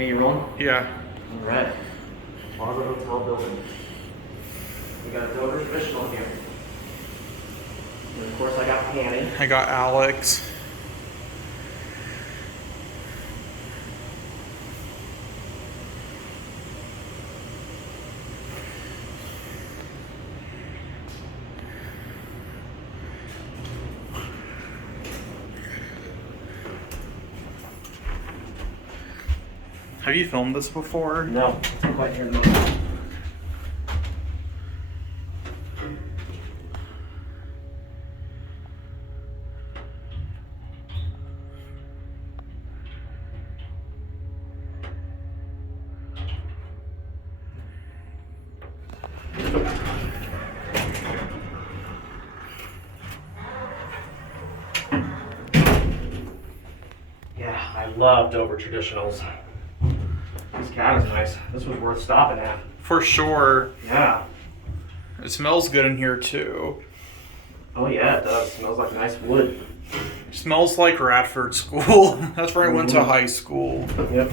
Okay, you rolling? Yeah. All right. Plaza Hotel building. We got a Dover traditional here. And of course I got Hanny. I got Alex. Have you filmed this before? No, it's not quite here in the moment. Yeah, I love Dover traditionals. This cab is nice. This was worth stopping at. For sure. Yeah. It smells good in here too. Oh yeah, it does. Smells like nice wood. It smells like Radford School. That's where I went to high school. Yep.